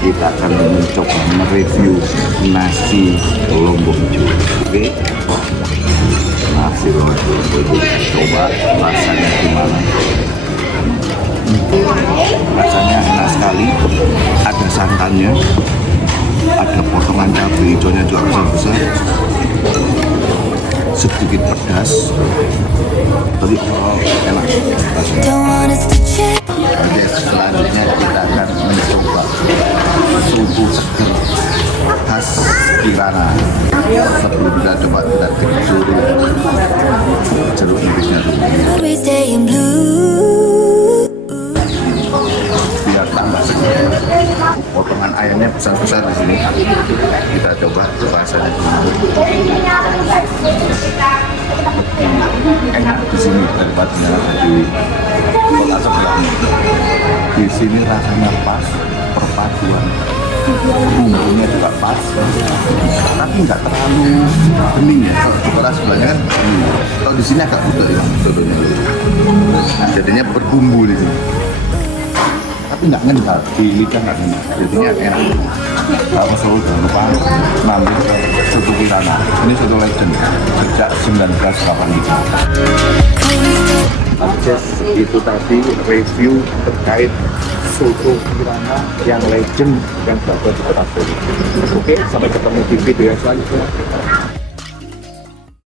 kita akan mencoba mereview nasi lombok hijau. Oke, nasi lombok hijau, coba rasanya gimana. Rasanya enak sekali, ada santannya, ada potongan cabai hijaunya juga besar-besar, sedikit pedas, tapi enak rasanya. Oke, selanjutnya kita akan mencoba soto seger khas Kirana. Sebelum kita coba, kita cek dulu jeruk nipisnya dulu biar tambah seger. Potongan ayamnya besar-besar di sini. Kita coba rasanya dulu. Enak di sini daripada yang ada di kota sebelahnya. Di sini rasanya pas, perpaduan bumbunya juga pas, tapi nggak terlalu bening ya. Kalau di kota sebelahnya kan, kalau di sini agak budak ya sotonya. Nah, jadinya berbumbu di sini, tapi nggak ngendal, di lidah nggak ngendal, jadinya enak. Kalau Solo jangan lupa mampir ke soto Kirana. Ini soto legend sejak 1985. Itu tadi review terkait soto Kirana yang legend yang berada di kota Solo. Oke, sampai ketemu di video yang selanjutnya.